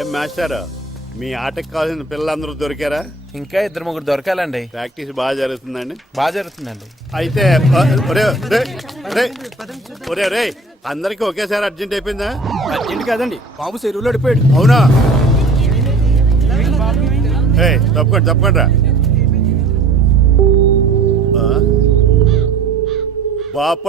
ఏం మాస్టర్, మీ ఆటకు కావాల్సిన పిల్లలందరూ దొరికారా? ఇంకా 2-3 దొరకాలండి. ప్రాక్టీస్ బాగా జరుగుతుందండి? బాగా జరుగుతుందండి. అయితే ఒరే అందరికి ఒకేసారి అర్జెంట్ అయిపోయిందా? అర్జెంట్ కాదండి, బాబు చెరువులో అడిపోయాడు. అవునా? తప్పకుండా రా. బాబు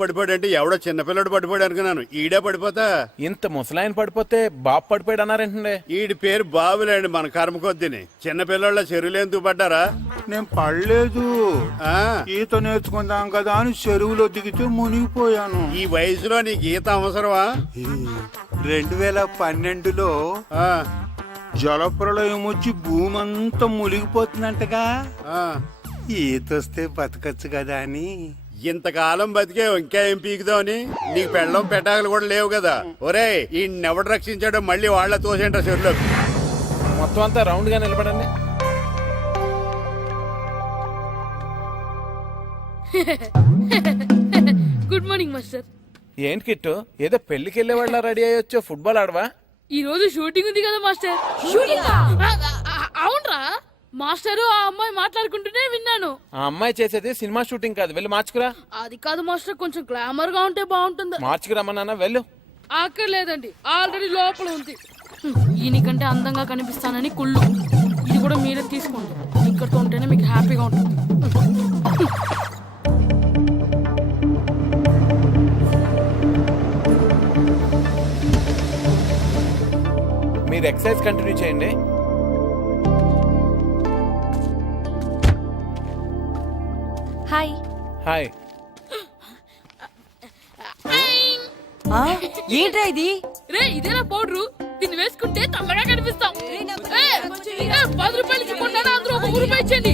పడిపోయాడు అంటే ఎవడో చిన్నపిల్లడు పడిపోయాడు అనుకున్నాను. ఈడే పడిపోతా. ఇంత ముసలాయన పడిపోతే బాబు పడిపోయాడు అన్నారేంటండి? ఈడి పేరు బాబులేండి, మన కర్మ కొద్దిని. చిన్నపిల్లల చెరువులు ఎందుకు పడ్డారా? నేను పడలేదు, ఈత నేర్చుకుందాం కదా అని చెరువులో దిగితే మునిగిపోయాను. ఈ వయసులో నీకు ఈత అవసరమా? 2012లో జలప్రలయం వచ్చి భూమి అంతా మునిగిపోతుందంటగా. ఈత వస్తే బతకచ్చు కదా అని. ఇంతకాలం బతికే ఇంకా ఏం పీకుదామని? నీకు పెళ్ళం పెట్టాకలు కూడా లేవు కదా. ఒరే, ఈ ఎవడు రక్షించాడో మళ్ళీ వాళ్ళ తోసేంట చెరువులోకి. మొత్తం అంతా రౌండ్ గా నిలబడండి. Good morning master. ఏంటి కిట్టు, ఏదో పెళ్లికి వెళ్ళే వాళ్ళ రెడీ అయ్యొచ్చో? ఫుట్బాల్ ఆడవా? ఈ రోజు షూటింగ్ ఉంది కదా మాస్టర్. అవునరా మాస్టర్, ఆ అమ్మాయి మాట్లాడుకుంటూనే విన్నాను. ఆ అమ్మాయి చేసేది సినిమా షూటింగ్ కాదు, వెళ్ళి మార్చుకురా. అది కాదు మాస్టర్, కొంచెం గ్లామర్ గా ఉంటే బాగుంటుంది. మార్చుకురమ్మన్నా, వెళ్ళు. అక్కర్లేదండి, ఆల్రెడీ లోపల ఉంది. ఈయనకంటే అందంగా కనిపిస్తానని కుళ్ళు. ఇది కూడా మీరే తీసుకోండి, ఇక్కడితో ఉంటేనే మీకు హ్యాపీగా ఉంటుంది. మీరు ఎక్సర్సైజ్ కంటిన్యూ చేయండి. హాయ్. హాయ్. ఏంట్రా ఇది? రే, ఇదేనా పౌడరు? దీన్ని వేసుకుంటే తొందరగా కనిపిస్తాం. 10 రూపాయలు ఇచ్చుకుంటాను, అందరూ 1 రూపాయి ఇచ్చండి.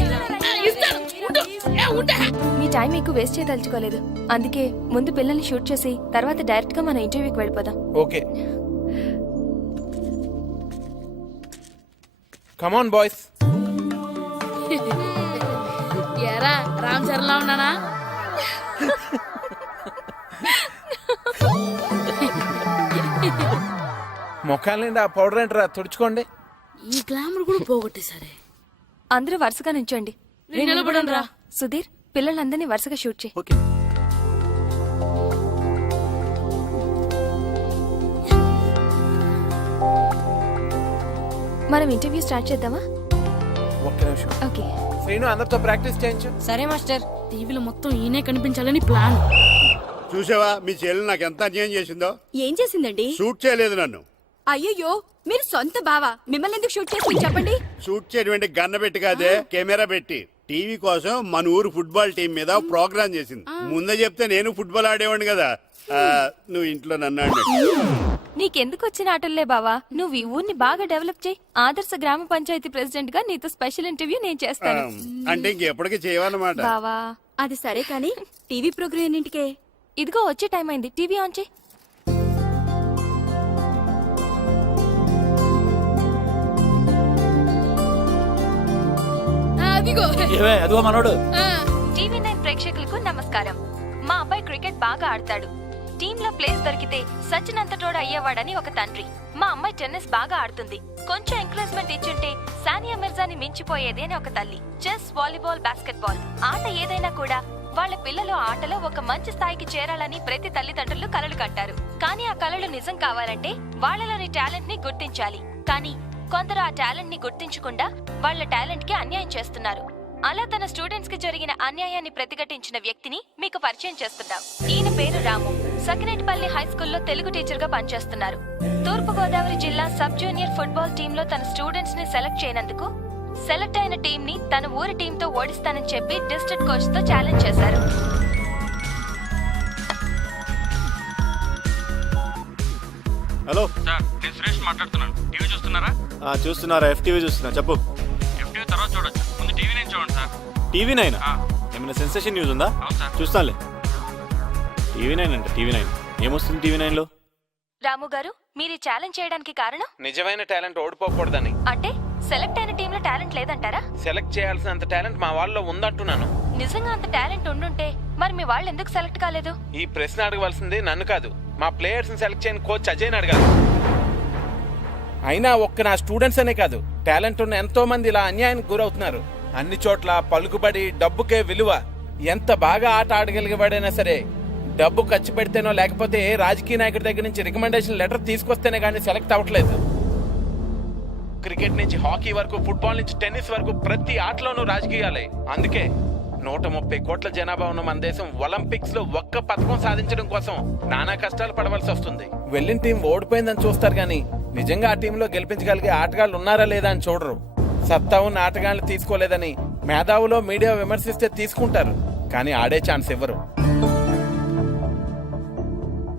మీ టైం ఎక్కువ వేస్ట్ చేయదలుచుకోలేదు, అందుకే ముందు పిల్లల్ని షూట్ చేసి తర్వాత డైరెక్ట్ గా మన ఇంటర్వ్యూకి వెళ్ళిపోదాం. Okay, come on boys. ఏరా, రామ్ చరణ్లా ఉన్నానా? ముఖాల నిండా ఆ పౌడర్ ఏంటరా, తుడుచుకోండి. ఈ గ్లామర్ కూడా పోగొట్టేసరే. అందరూ వరుసగా నించోండి. నిలబడండి రా. సుధీర్, పిల్లలందరినీ వరుసగా షూట్ చేయి. ఓకే. మనం ఇంటర్వ్యూ స్టార్ట్ చేద్దామా? ఒక్క నిమిషం. ఓకే. శ్రీను, అందరితో ప్రాక్టీస్ చేయించు. సరే మాస్టర్. టీవీలో మొత్తం ఈయనే కనిపించాలని ప్లాన్. చూసావా మీ చెల్లి నాకు ఎంత అన్యాయం చేసిందో? ఏం చేసిందండి? షూట్ చేయలేదు నన్ను. అయ్యయ్యో, మీరు సొంత బావా, మిమ్మల్ని ఎందుకు షూట్ చేసి చెప్పండి. షూట్ చేయడం గన్న పెట్టి కాదే, కెమెరా పెట్టి. టీవీ కోసం మన ఊరు ఫుట్బాల్ టీం మీద ప్రోగ్రామ్ చేసింది. ముందే చెప్తే నేను ఫుట్బాల్ ఆడేవాడిని కదా. నువ్వు ఇంట్లో నన్ను అన్నట్టు. నీకెందుకు వచ్చిన ఆటల్లే బావా, నువ్వు ఈ ఊరిని బాగా డెవలప్ చేయి. ఆదర్శ గ్రామ పంచాయతీ ప్రెసిడెంట్ గా నీతో స్పెషల్ ఇంటర్వ్యూ నేను చేస్తాను. అంటే ఇంకెప్పటికీ చేయవన్నమాట. బావా, అది సరే కానీ టీవీ ప్రోగ్రామ్ ఎన్నింటికే? ఇదిగో వచ్చే టైం అయింది, టీవీ ఆన్ చేయి. అదిగో మనోడు. టీవీ9 ప్రేక్షకులకు నమస్కారం. మా అబ్బాయి క్రికెట్ బాగా ఆడతాడు. టీంలో ప్లేస్ దొరికితే సచినంతటోడు అయ్యేవాడని ఒక తండ్రి. మా అమ్మాయి టెన్నిస్ బాగా ఆడుతుంది, కొంచెం ఎంకరేజ్మెంట్ ఇచ్చుంటే సానియా మిర్జాని మించిపోయేది అని ఒక తల్లి. చెస్, వాలీబాల్, బాస్కెట్బాల్ ఆట ఏదైనా కూడా వాళ్ళ పిల్లలు ఆటలో ఒక మంచి స్థాయికి చేరాలని ప్రతి తల్లిదండ్రులు కలలు కంటారు. కానీ ఆ కలలు నిజం కావాలంటే వాళ్ళలోని టాలెంట్ ని గుర్తించాలి. కానీ కొందరు ఆ టాలెంట్ ని గుర్తించకుండా వాళ్ళ టాలెంట్ కి అన్యాయం చేస్తున్నారు. అలా తన స్టూడెంట్స్ కి జరిగిన అన్యాయాన్ని ప్రతిఘటించిన వ్యక్తిని మీకు పరిచయం చేస్తున్నాం. ఈయన పేరు రాము. సకినేటిపల్లి హై స్కూల్లో తెలుగు టీచర్ గా పనిచేస్తున్నారు. తూర్పు గోదావరి జిల్లా సబ్ జూనియర్ ఫుట్బాల్ టీమ్ లో తన స్టూడెంట్స్ ని సెలెక్ట్ చేయనందుకు సెలెక్ట్ అయిన టీం ని తన ఊరి టీం తో ఓడిస్తానని చెప్పి డిస్ట్రిక్ట్ కోచ్ తో ఛాలెంజ్ చేశారు. హలో సార్, నేను సురేష్ మాట్లాడుతున్నాను. టీవీ చూస్తున్నారా? చూస్తున్నారా? FTV చూస్తున్నా. చెప్పు. FTV తర్వాత చూడొచ్చు, ముందు టీవీ9 చూడండి సార్. టీవీ9 ఏమైనా సెన్సేషన్ న్యూస్ ఉందా? అవును సార్. చూస్తానులే. టీవీ9 అంటే టీవీ9 ఏమొస్తుంది టీవీ9లో? రాము గారు, మీరు ఛాలెంజ్ చేయడానికి కారణం? నిజమైన టాలెంట్ ఓడిపోకూడదని. అంటే సెలెక్ట్ అయిన టీంలో టాలెంట్ లేదంటారా? సెలెక్ట్ చేయాల్సినంత టాలెంట్ మా వాళ్ళలో ఉందంటున్నాను. నిజంగా అంత టాలెంట్ ఉండుంటే మరి మీ వాళ్ళు ఎందుకు సెలెక్ట్ కాలేదు? ఈ ప్రశ్న అడగవలసింది నన్ను కాదు, మా ప్లేయర్స్ ని సెలెక్ట్ చేయని కోచ్ అజయ్ అడగాలి. అయినా ఒక్క నా స్టూడెంట్స్ అనే కాదు, టాలెంట్ ఉన్న ఎంతో మంది ఇలా అన్యాయానికి గురవుతున్నారు. అన్ని చోట్ల పలుకుబడి, డబ్బుకే విలువ. ఎంత బాగా ఆట ఆడగలిగేవాడైనా సరే డబ్బు ఖర్చు పెడితేనో లేకపోతే ఏ రాజకీయ నాయకుడి దగ్గర నుంచి రికమెండేషన్ లెటర్ తీసుకొస్తేనే కానీ సెలెక్ట్ అవ్వట్లేదు. క్రికెట్ నుంచి హాకీ వరకు, ఫుట్బాల్ నుంచి టెన్నిస్ వరకు ప్రతి ఆటలోనూ రాజకీయాలే. అందుకే 130 కోట్ల జనాభా ఉన్న మన దేశం ఒలింపిక్స్ లో ఒక్క పథకం సాధించడం కోసం నానా కష్టాలు పడవలసి వస్తుంది. వెళ్ళిన టీం ఓడిపోయిందని చూస్తారు గానీ నిజంగా ఆ టీంలో గెలిపించగలిగే ఆటగాళ్ళు ఉన్నారా లేదా అని చూడరు. సత్తా ఉన్న ఆటగాళ్ళు తీసుకోలేదని మేధావులో మీడియా విమర్శిస్తే తీసుకుంటారు, కానీ ఆడే ఛాన్స్ ఇవ్వరు.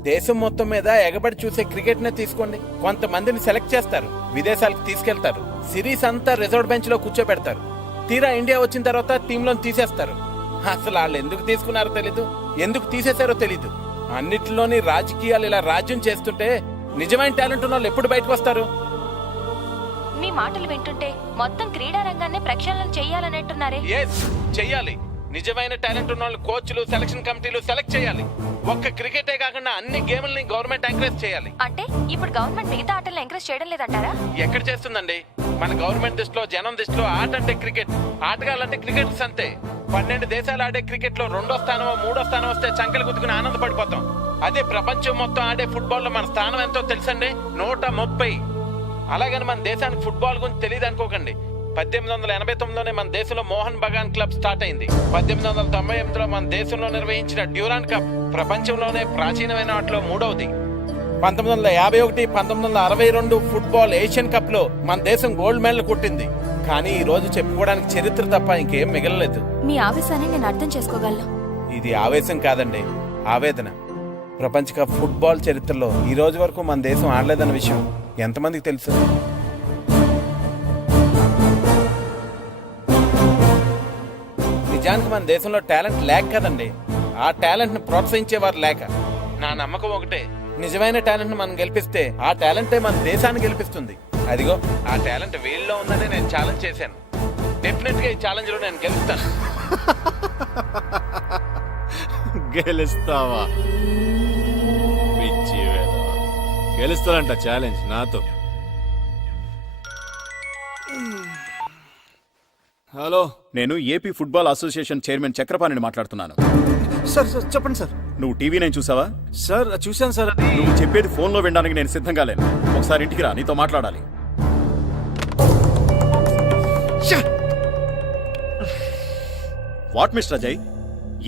దేశం మొత్తం మీద ఎగబడి చూసే క్రికెట్ నే తీసుకోండి. కొంతమందిని సెలెక్ట్ చేస్తారు, విదేశాలకు తీసుకెళ్తారు, సిరీస్ అంతా రిజర్వ్ బెంచ్ లో కూర్చోబెడతారు. తీరా ఇండియా వచ్చిన తర్వాత టీంలో తీసేస్తారు. అసలు వాళ్ళు ఎందుకు తీసుకున్నారో తెలీదు, ఎందుకు తీసేశారో తెలీదు. అన్నిటిలోని రాజకీయాలు ఇలా రాజ్యం చేస్తుంటే నిజమైన టాలెంట్ ఉన్న వాళ్ళు ఎప్పుడు బయటకు వస్తారు? మీ మాటలు వింటుంటే మొత్తం క్రీడా రంగాన్ని ప్రక్షాళన చెయ్యాలనంటున్నారే. చెయ్యాలి. నిజమైన టాలెంట్ ఉన్న వాళ్ళు కోచ్లు, సెలక్షన్ కమిటీలు సెలెక్ట్ చేయాలి. ఒక్క క్రికెటే కాకుండా అన్ని గేమ్లని గవర్నమెంట్ ఎంకరేజ్ చేయాలి. అంటే ఇప్పుడు గవర్నమెంట్ మిగతా ఆటలను ఎంకరేజ్ చేయడం లేదంటారా? ఎక్కడ చేస్తుందండి? మన గవర్నమెంట్ దృష్టిలో, జనం దృష్టిలో ఆట అంటే క్రికెట్, ఆటగాళ్ళంటే క్రికెటర్స్ అంతే. 12 దేశాలు ఆడే క్రికెట్ లో 2వ స్థానమో 3వ స్థానం వస్తే చంకలు గుద్దుకుని ఆనందపడిపోతాం. అదే ప్రపంచం మొత్తం ఆడే ఫుట్బాల్ లో మన స్థానం ఎంతో తెలుసండి, 130. అలాగని మన దేశానికి ఫుట్బాల్ గురించి తెలియదు అనుకోకండి. 1889లోనే మన దేశంలో మోహన్ బగాన్ క్లబ్ స్టార్ట్ అయింది. 1898లో మన దేశంలో నిర్వహించిన డ్యూరాన్ కప్ ప్రపంచంలోనే ప్రాచీనమైన ఆటలో 3వది. 1951, 1962 ఫుట్బాల్ ఏషియన్ కప్ లో మన దేశం గోల్డ్ మెడల్ కొట్టింది. కానీ ఈ రోజు చెప్పుకోవడానికి చరిత్ర తప్ప ఇంకేం మిగలలేదు. మీ ఆవేశాన్ని నేను అర్థం చేసుకోగలను. ఇది ఆవేశం కాదండి, ఆవేదన. ప్రపంచ కప్ ఫుట్బాల్ చరిత్రలో ఈ రోజు వరకు మన దేశం ఆడలేదన్న విషయం ఎంతమందికి తెలుసు? నిజానికి మన దేశంలో టాలెంట్ లేక కదండి, ఆ టాలెంట్ ని ప్రోత్సహించేవారు లేక. నా నమ్మకం ఒకటే, నిజమైన టాలెంట్ ని మనం గెలిపిస్తే ఆ టాలెంటే మన దేశాన్ని గెలిపిస్తుంది. అదిగో ఆ టాలెంట్ వీళ్ళలో ఉందని నేను ఛాలెంజ్ చేశాను. డెఫినెట్ గా ఈ ఛాలెంజ్ లో నేను గెలుస్తాను. గెలుస్తావా? పిచ్చి వేధవా. గెలుస్తానంట ఛాలెంజ్ నాతో. హలో, నేను ఏపీ ఫుట్బాల్ అసోసియేషన్ చైర్మన్ చక్రపాణిని మాట్లాడుతున్నాను. సార్ సార్ చెప్పండి సార్. నువ్వు టీవీ నైన్ చూసావా? సార్ చూశాను సార్. నువ్వు చెప్పేది ఫోన్లో వినడానికి నేను సిద్ధంగా లేను. ఒకసారి ఇంటికి రా, నీతో మాట్లాడాలి. వాట్ మిస్టర్ అజయ్,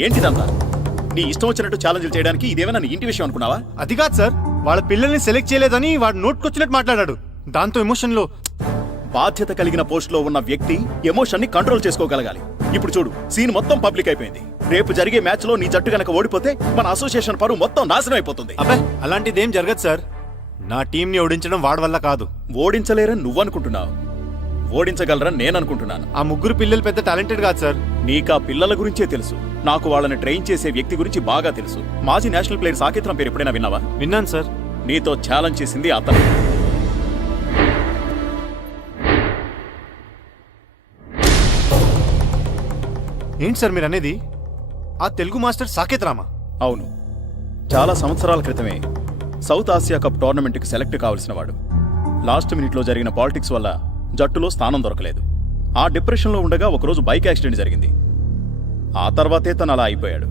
ఏంటిదంతా? నీ ఇష్టం వచ్చినట్టు ఛాలెంజ్లు చేయడానికి ఇదేమైనా నీ ఇంటి విషయం అనుకున్నావా? అది కాదు సార్, వాళ్ళ పిల్లల్ని సెలెక్ట్ చేయలేదని వాడు నోట్కొచ్చినట్టు మాట్లాడాడు. దాంతో ఎమోషన్ లో. బాధ్యత కలిగిన పోస్ట్ లో ఉన్న వ్యక్తి ఎమోషన్ ని కంట్రోల్ చేసుకోగలగాలి. ఇప్పుడు చూడు, సీన్ మొత్తం పబ్లిక్ అయిపోయింది. రేపు జరిగే మ్యాచ్ లో నీ జట్టు గనక ఓడిపోతే మన అసోసియేషన్ పరువు మొత్తం నాశనం అయిపోతుంది. అబ్బే, అలాంటిదేం జరగదు సార్. నా టీం ని ఓడించడం వాడి వల్ల కాదు. ఓడించలేరని నువ్వనుకుంటున్నావు, ఓడించగలరని నేననుకుంటున్నాను. ఆ 3 పిల్లలు పెద్ద టాలెంటెడ్ కాదు సార్. నీకా పిల్లల గురించే తెలుసు, నాకు వాళ్ళని ట్రైన్ చేసే వ్యక్తి గురించి బాగా తెలుసు. మాజీ నేషనల్ ప్లేయర్ సాకేత్రం పేరు ఎప్పుడైనా విన్నావా? విన్నాను సార్. నీతో ఛాలెంజ్ చేసింది అతను. ఏంటి సార్ మీరు అనేది? ఆ తెలుగు మాస్టర్ సాకేత్ రామా? అవును, చాలా సంవత్సరాల క్రితమే సౌత్ ఆసియా కప్ టోర్నమెంట్కి సెలెక్ట్ కావాల్సిన వాడు. లాస్ట్ మినిట్లో జరిగిన పాలిటిక్స్ వల్ల జట్టులో స్థానం దొరకలేదు. ఆ డిప్రెషన్లో ఉండగా ఒకరోజు బైక్ యాక్సిడెంట్ జరిగింది. ఆ తర్వాతే తను అలా అయిపోయాడు.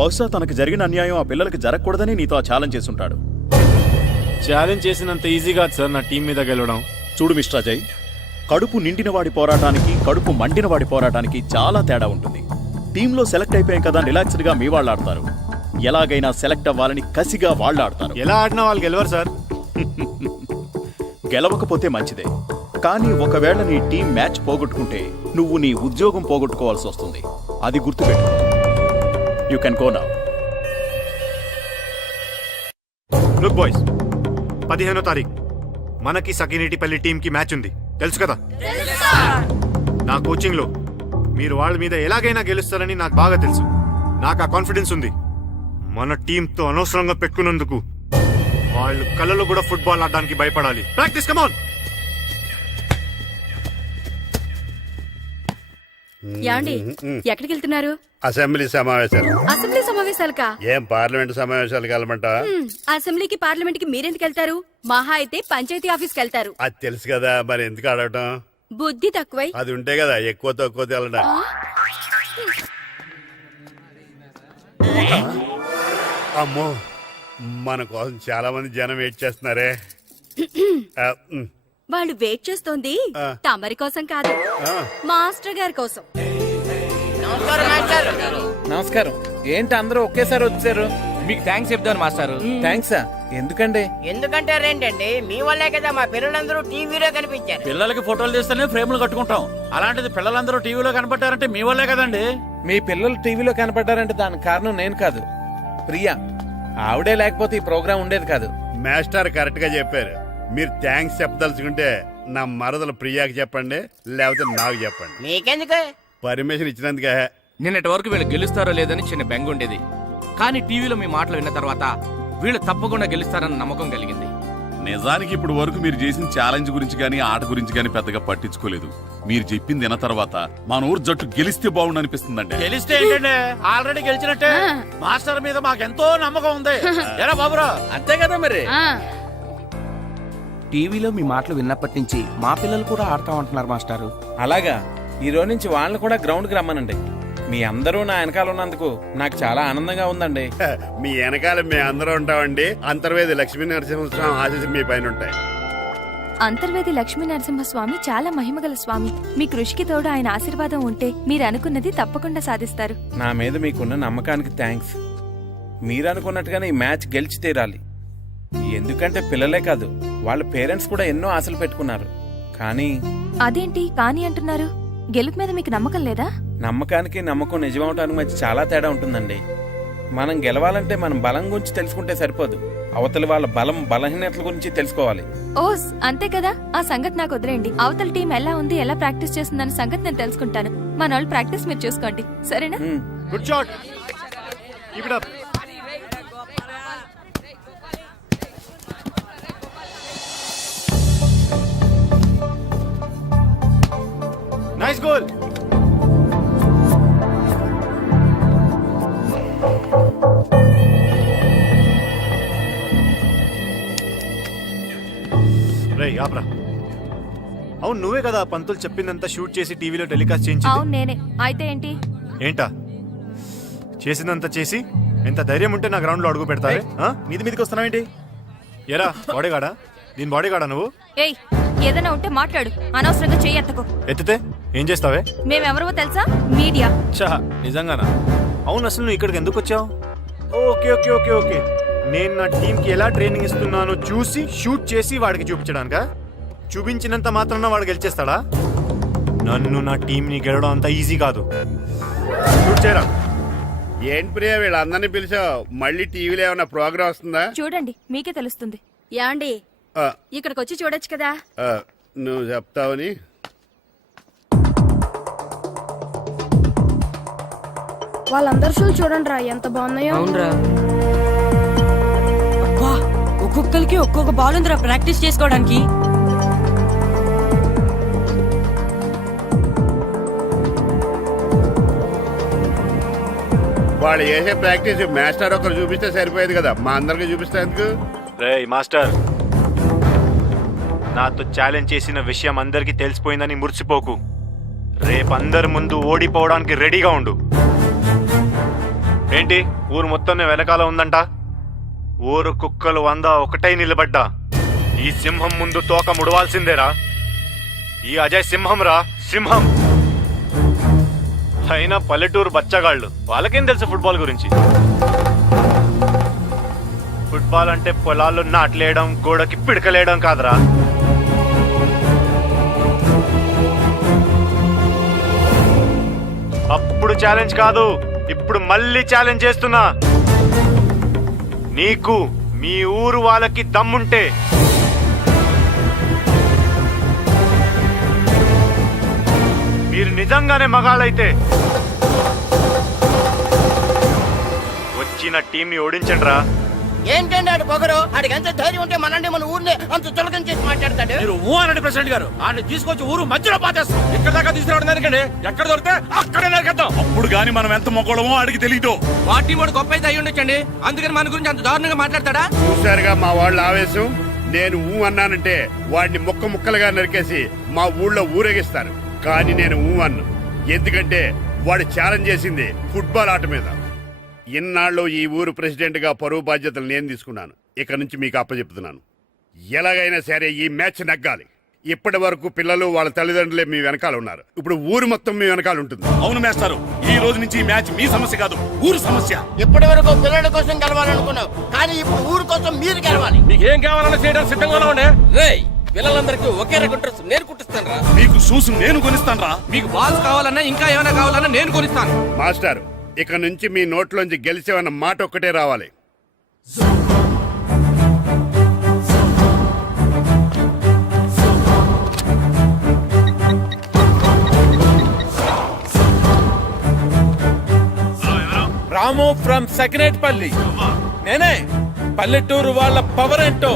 బహుశా తనకు జరిగిన అన్యాయం ఆ పిల్లలకి జరగకూడదని నీతో ఆ ఛాలెంజ్ చేసుంటాడు. ఛాలెంజ్ చేసినంత ఈజీగా సార్ నా టీం మీద గెలవడం. చూడు మిస్టర్ అజయ్, కడుపు నిండినవాడి పోరాటానికి, కడుపు మండినవాడి పోరాటానికి చాలా తేడా ఉంటుంది. టీంలో సెలెక్ట్ అయిపోయాం కదా రిలాక్స్డ్గా మీ వాళ్ళు ఆడతారు. ఎలాగైనా సెలెక్ట్ అవ్వాలని కసిగా వాళ్ళు ఆడతారు. ఎలా ఆడినా వాళ్ళు గెలవరు సార్. గెలవకపోతే మంచిదే, కానీ ఒకవేళ నీ టీం మ్యాచ్ పోగొట్టుకుంటే నువ్వు నీ ఉద్యోగం పోగొట్టుకోవాల్సి వస్తుంది. అది గుర్తుపెట్టు. You can go now. Look boys, 15వ తారీఖు మనకి సకినేటిపల్లి టీం కి మ్యాచ్ ఉంది, తెలుసు కదా? నా కోచింగ్ లో మీరు వాళ్ళ మీద ఎలాగైనా గెలుస్తారని నాకు బాగా తెలుసు. నాకు ఆ కాన్ఫిడెన్స్ ఉంది. మన టీంతో అనవసరంగా పెట్టుకున్నందుకు వాళ్ళు కళ్ళలో కూడా ఫుట్బాల్ ఆడడానికి భయపడాలి. Practice, come on. యాండి ఎక్కడికి వెళ్తున్నారు? అసెంబ్లీ సమావేశాలు. అసెంబ్లీ సమావేశాలకా? ఏం పార్లమెంట్ సమావేశాలకు వెళ్ళమంటావా? అసెంబ్లీకి పార్లమెంట్ కి మీరెందుకు వెళ్తారు? మహా అయితే పంచాయతీ ఆఫీస్కి వెళ్తారు. అది తెలుసు కదా, మరి ఎందుకు అడగటం? బుద్ధి తక్కువై. అది ఉంటే కదా ఎక్కువ తక్కువ తెలడా. అమ్మో, మన కోసం చాలా మంది జనం వెయిట్ చేస్తున్నారే. వాళ్ళు వెయిట్ చేస్తోంది తమరి కోసం కాదు, మాస్టర్ గారి కోసం. నమస్కారం. ఏంటి అందరూ ఒకేసారి వచ్చారు? మీకు థ్యాంక్స్ చెప్తాను మాస్టారు. థ్యాంక్సా? ఎందుకండి? ఎందుకంటే రేంటండి మీ వల్లే కదా మా పిల్లలందరూ టీవీలో కనిపించారు. పిల్లలకి ఫోటోలు తీస్తేనే ఫ్రేమ్లు కట్టుకుంటాం. అలాంటిది పిల్లలందరూ టీవీలో కనపడ్డారంటే మీ వల్లే కదండి. మీ పిల్లలు టీవీలో కనపడ్డారంటే దానికి కారణం నేను కాదు, ప్రియా. ఆవిడే లేకపోతే ఈ ప్రోగ్రాం ఉండేది కాదు. మాస్టర్ కరెక్ట్ గా చెప్పారు. మీరు థ్యాంక్స్ చెప్పదలుచుకుంటే నా మరదలు ప్రియాకి చెప్పండి, లేకపోతే నాకు చెప్పండి. మీకెందుకు? పర్మిషన్ ఇచ్చినందుకే. నిన్నటి వరకు వీళ్ళు గెలుస్తారో లేదని చిన్న బెంగ ఉండేది. కానీ టీవీలో మీ మాటలు విన్న తర్వాత వీళ్ళు తప్పకుండా గెలుస్తారన్న నమ్మకం కలిగింది. నిజానికి ఇప్పుడు వరకు మీరు చేసిన ఛాలెంజ్ గురించి గానీ ఆట గురించి గానీ పెద్దగా పట్టించుకోలేదు. మీరు చెప్పింది విన్న తర్వాత మన ఊరు జట్టు గెలిస్తే బాగుండు అనిపిస్తుందండి. గెలిస్తే ఏంటండి, ఆల్రెడీ గెలిచినట్టే. మాస్టర్ మీద మాకెంతో నమ్మకం ఉంది. ఎరా బాబురా, అంతే కదా మరి. టీవీలో మీ మాటలు విన్నప్పటి నుంచి మా పిల్లలు కూడా ఆడతామంటున్నారు మాస్టారు. అలాగా? ఈ రోజు నుంచి వాళ్ళని కూడా గ్రౌండ్ కి రమ్మనండి. మీ అందరూ నా వెనకాల ఉన్నందుకు నాకు చాలా ఆనందంగా ఉందండి. మీ వెనకాల మేము అందరూ ఉంటామండి. అంతర్వేది లక్ష్మీ నరసింహస్వామి ఆశీస్సులు మీ పైన ఉంటాయి. అంతర్వేది లక్ష్మీ నరసింహస్వామి చాలా మహిమగల స్వామి. మీ కృషికి తోడు ఆయన ఆశీర్వాదం ఉంటే మీరు అనుకున్నది తప్పకుండా సాధిస్తారు. నా మీద మీకున్న నమ్మకానికి థ్యాంక్స్. మీరు అనుకున్నట్టుగానే ఈ మ్యాచ్ గెలిచి తీరాలి. ఎందుకంటే పిల్లలే కాదు, వాళ్ళ పేరెంట్స్ కూడా ఎన్నో ఆశలు పెట్టుకున్నారు. కానీ అదేంటి కానీ అంటున్నారు? గెలుపు మీద మీకు నమ్మకం లేదా? నమ్మకానికి నమ్మకం నిజమవటానికి మధ్య చాలా తేడా ఉంటుందండి. మనం గెలవాలంటే మనం బలం గురించి తెలుసుకుంటే సరిపోదు, అవతలి వాళ్ళ బలం బలహీనతల గురించి తెలుసుకోవాలి. ఓస్ అంతే కదా, ఆ సంగతి నాకు వదిలేండి. అవతల టీం ఎలా ఉంది, ఎలా ప్రాక్టీస్ చేస్తుందన్న సంగతి నేను తెలుసుకుంటాను. మన వాళ్ళు ప్రాక్టీస్ మీరు చూసుకోండి, సరేనా? Good shot. Keep it up. Nice goal. రే ఆప్రా. అవును నువ్వే కదా పంతులు చెప్పిందంతా షూట్ చేసి టీవీలో టెలికాస్ట్ చేయించి? అవును నేనే. అయితే ఏంటి? ఏంటా చేసిందంతా చేసి ఎంత ధైర్యం ఉంటే నా గ్రౌండ్ లో అడుగు పెడతారే? మీది మీదకి వస్తున్నావేంటి? ఎరా బాడీగాడా? దీని బాడీగాడా నువ్వు? ఏయ్ ఏదైనా ఉంటే మాట్లాడు, అనవసరంగా చెయ్యి ఎత్తకు. ఎత్తితే ఏం చేస్తావే? మేమెవరో తెలుసా? మీడియా. చా నిజంగానా? అవును అసలు నువ్వు ఇక్కడికి ఎందుకు వచ్చావు? ఓకే ఓకే ఓకే ఓకే నేను నా టీంకి ఎలా ట్రైనింగ్ ఇస్తున్నానో చూసి షూట్ చేసి వాడికి చూపించడానికా? చూపించినంత మాత్రాన వాడు గెలిచేస్తాడా? నన్ను నా టీంని గెలవడం అంత ఈజీ కాదు. షూట్ చేయరా. ఏంటి ప్రియా వీళ్ళందరినీ పిలిచావు? మళ్ళీ టీవీలో ఏమైనా ప్రోగ్రామ్ వస్తుందా? చూడండి మీకే తెలుస్తుంది. యాండి ఇక్కడికి వచ్చి చూడొచ్చు కదా. నువ్వు చెప్తావని. వాళ్ళందరూ షూలు చూడండి రా ఎంత బాగున్నాయో. ఒక్కొక్కరికి ఒక్కొక్క బాల్ ఉందిరా ప్రాక్టీస్ చేసుకోవడానికి. వాళ్ళు చేసే ప్రాక్టీస్ మాస్టర్ ఒకరు చూపిస్తే సరిపోయేది కదా, మా అందరికి చూపిస్తే ఎందుకు? రే మాస్టర్, నాతో ఛాలెంజ్ చేసిన విషయం అందరికీ తెలిసిపోయిందని మురిసిపోకు. రేపు అందరి ముందు ఓడిపోవడానికి రెడీగా ఉండు. ఏంటి ఊరు మొత్తం వెనకాల ఉందంట? ఊరు కుక్కలు 100 ఒకటై నిలబడ్డా ఈ సింహం ముందు తోక ముడవాల్సిందేరా. ఈ అజయ్ సింహం రా, సింహం. అయినా పల్లెటూరు బచ్చగాళ్ళు, వాళ్ళకేం తెలుసు ఫుట్బాల్ గురించి? ఫుట్బాల్ అంటే పొలాల్లో నాట్లేయడం, గోడకి పిడకలేయడం కాదురా. అప్పుడు ఛాలెంజ్ కాదు, ఇప్పుడు మళ్ళీ ఛాలెంజ్ చేస్తున్నా. నీకు మీ ఊరు వాళ్ళకి దమ్ముంటే మీరు నిజంగానే మగాళ్ళైతే వచ్చిన టీంని ఓడించండి రా. ఏంటండి ఆడు పొగరు? ఆడికి ఎంత ధైర్యం ఉంటే మనల్ని మన ఊరిని అంత చులకం చేసి మాట్లాడతాడు. మీరు ఊ అనండి ప్రెసిడెంట్ గారు. ఆయన తీసుకొచ్చి ఊరు మధ్యలో పాతేస్తాం. ఇక్కడ దాకా తీసుకురావడం ఎందుకండి? ఎక్కడ దొరికితే అక్కడే నరికేద్దాం. అప్పుడు గాని మనం ఎంత మొక్కడమో ఆడికి తెలీదు. పార్టీ వాడు గొప్ప అయితే అయ్యి ఉండొచ్చండి, అందుకని మన గురించి అంత దారుణంగా మాట్లాడతాడా? చూసారుగా మా వాళ్ళ ఆవేశం. నేను ఊ అన్నానంటే వాడిని ముక్క ముక్కలుగా నరికేసి మా ఊళ్ళో ఊరేగిస్తారు. కానీ నేను ఊ అన్ను. ఎందుకంటే వాడు ఛాలెంజ్ చేసింది ఫుట్బాల్ ఆట మీద. ఇన్నాళ్ళు ఈ ఊరు ప్రెసిడెంట్ గా పరువు బాధ్యతలు నేను తీసుకున్నాను. ఇక నుంచి మీకు అప్పచెప్తున్నాను. ఎలాగైనా సరే ఈ మ్యాచ్ నగ్గాలి. ఇప్పటి వరకు పిల్లలు వాళ్ళ తల్లిదండ్రులే మీ వెనకాల ఉన్నారు. ఇప్పుడు ఊరు మొత్తం మీ వెనకాల ఉంటుంది. అవును మేస్తారు, ఈ రోజు నుంచి ఈ మ్యాచ్ మీ సమస్య కాదు, ఊరు సమస్య. ఇప్పటి వరకు పిల్లల కోసం గెలవాలనుకున్నావు, కానీ ఇప్పుడు ఊరు కోసం మీరు గెలవాలి. మీకేం కావాలన్నా చేయడానికి సిద్ధంగా ఉండే. రేయ్, పిల్లలందరికీ ఒకే రకం డ్రెస్ నేను కుట్టిస్తాను రా. మీకు షూస్ నేను కొనిస్తాను రా. మీకు బాల్స్ కావాలన్నా ఇంకా ఏమైనా కావాలన్నా నేను కొనిస్తాను. మాస్టర్, ఇక నుంచి మీ నోట్లోంచి గెలిచేవన్న మాట ఒక్కటే రావాలి. రాము ఫ్రమ్ సకినేటిపల్లి. నేనే. పల్లెటూరు వాళ్ళ పవర్ ఏంటో,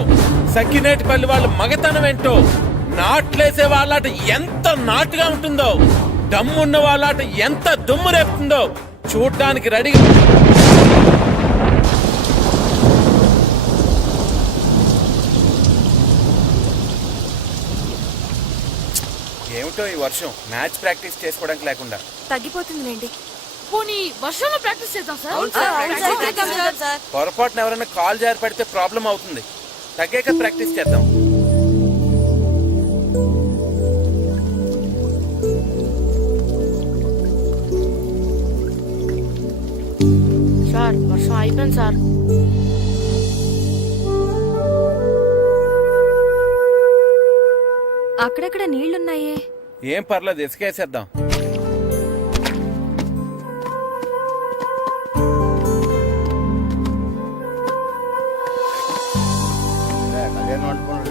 సకినేటిపల్లి వాళ్ళ మగతనం ఏంటో, నాట్లేసే వాళ్ళట ఎంత నాటుగా ఉంటుందో, దమ్మున్న వాళ్ళట ఎంత దుమ్ము రేపుతుందో చూడ్డానికి రెడీ. ఏమిటో ఈ వర్షం, మ్యాచ్ ప్రాక్టీస్ చేసుకోవడానికి లేకుండా. తగ్గిపోతుందిలేండి. పోనీ వర్షంలో ప్రాక్టీస్ చేద్దాం సార్. పొరపాటున ఎవరైనా కాల్ జారి పడితే ప్రాబ్లం అవుతుంది. తగ్గాక ప్రాక్టీస్ చేద్దాం. సార్ వర్షం అయిపోయింది సార్. అక్కడక్కడ నీళ్లున్నాయే. ఏం పర్లేదు, ఇసుకేసేద్దాం.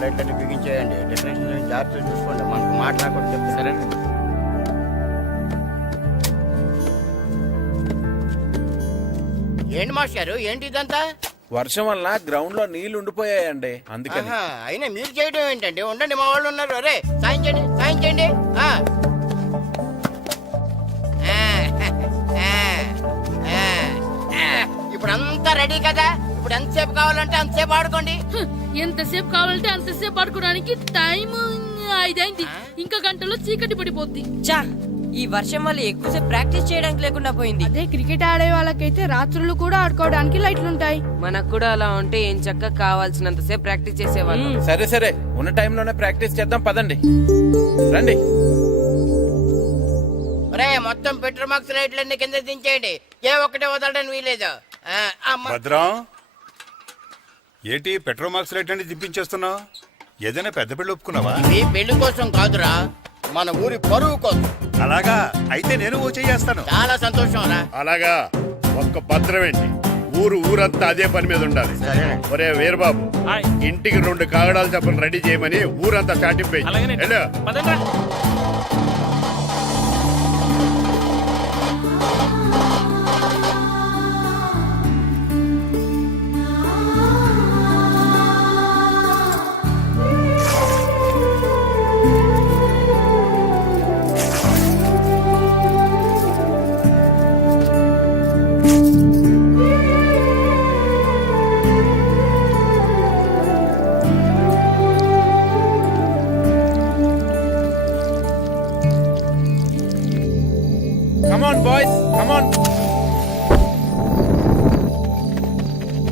లైట్లన్నీ బిగించేయండి. డెకరేషన్ జాగ్రత్తగా చూసుకోండి. మనకు మాట్లాడకూడదు చెప్తే. సరేనండి. ఏంటి మాస్టారు, ఏంటి ఇదంతా? వర్షం వల్ల గ్రౌండ్ లో నీళ్లు ఉండిపోయాయండి, అందుకని. అయినా మీరు చేయడం ఏంటండి? ఉండండి, మా వాళ్ళు ఉన్నారు. అరే సాయం చేయండి, సాయం చేయండి. ఇప్పుడు అంతా రెడీ కదా? ఇప్పుడు ఎంతసేపు కావాలంటే అంతసేపు ఆడుకోండి. ఎంతసేపు కావాలంటే అంతసేపు ఆడుకోవడానికి టైం 5 అయింది. ఇంకా గంటలో చీకటి పడిపోద్ది. ఈ వర్షం వల్ల ఎక్కువసేపు ప్రాక్టీస్ చేయడానికి లేకుండా పోయింది. అదే క్రికెట్ ఆడే వాళ్ళకైతే రాత్రులు కూడా ఆడుకోవడానికి లైట్లుంటాయి. మనకు కూడా అలా ఉంటే ఏం చక్కగా కావాల్సినంత సేపు ప్రాక్టీస్ చేసేవాళ్ళం. సరే సరే, ఉన్న టైంలోనే ప్రాక్టీస్ చేద్దాం, పదండి. రండి. ఒరే, మొత్తం పెట్రోల్ మార్క్స్ లైట్లన్నీ కింద దించేయండి. ఏ ఒక్కటే వదలడానికి వీలేదు. భద్రం, ఏంటి పెట్రోల్ మార్క్స్ రేట్ అంటే దింపించేస్తున్నావు? ఏదైనా పెద్ద పెళ్లి ఒప్పుకున్నావా? ఈ పెళ్లి కోసం కాదురా, మన ఊరి పరువు కోసం. అలాగా అయితే నేను ఓ చేస్తాను. చాలా సంతోషం రా. అలాగా ఒక్క భద్రం ఏంటి, ఊరంతా అదే పని మీద ఉండాలి. ఒరే వీరబాబు, ఇంటికి 2 కాగడాలు చెప్పని రెడీ చేయమని ఊరంతా చాటింపే.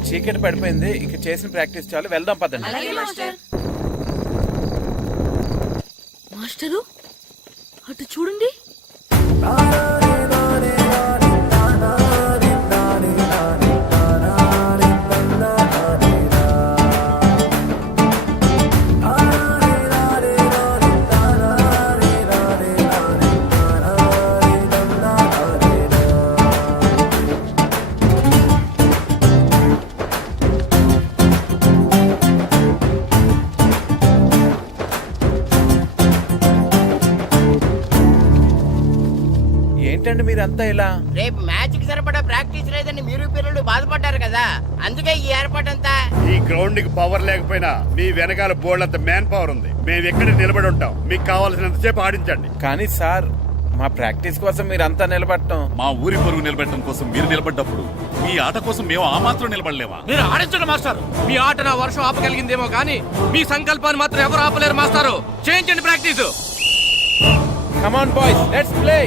చీకటి పడిపోయింది, ఇక చేసిన ప్రాక్టీస్ చాలు, వెళ్దాం పదండి. మాస్టరు అటు చూడండి. ఏంటండి మీరంతా ఇలా? రేపు మ్యాచ్ కి సరిపడా ప్రాక్టీస్ లేదని మీరు పిల్లలు బాధపడ్డారు కదా, అందుకే ఈ ఏర్పాటంతా. ఈ గ్రౌండ్ కి పవర్ లేకపోయినా మీ వెనకాల బోర్డు అంత మ్యాన్ పవర్ ఉంది. మేము ఎక్కడ నిలబడి ఉంటాం, మీకు కావాల్సినంతసేపు ఆడించండి. కానీ సార్, మా ప్రాక్టీస్ కోసం మీరంతా నిలబడటం. మా ఊరి పరువు నిలబెట్టడం కోసం మీరు నిలబడ్డప్పుడు మీ ఆట కోసం మేము ఆ మాత్రం నిలబడలేవా? మీరు ఆడించండి మాస్టర్. మీ ఆట నా వర్షం ఆపగలిగిందేమో కానీ మీ సంకల్పాన్ని మాత్రం ఎవరు ఆపలేరు మాస్టారు. చేయించండి practice. Come on boys, let's play.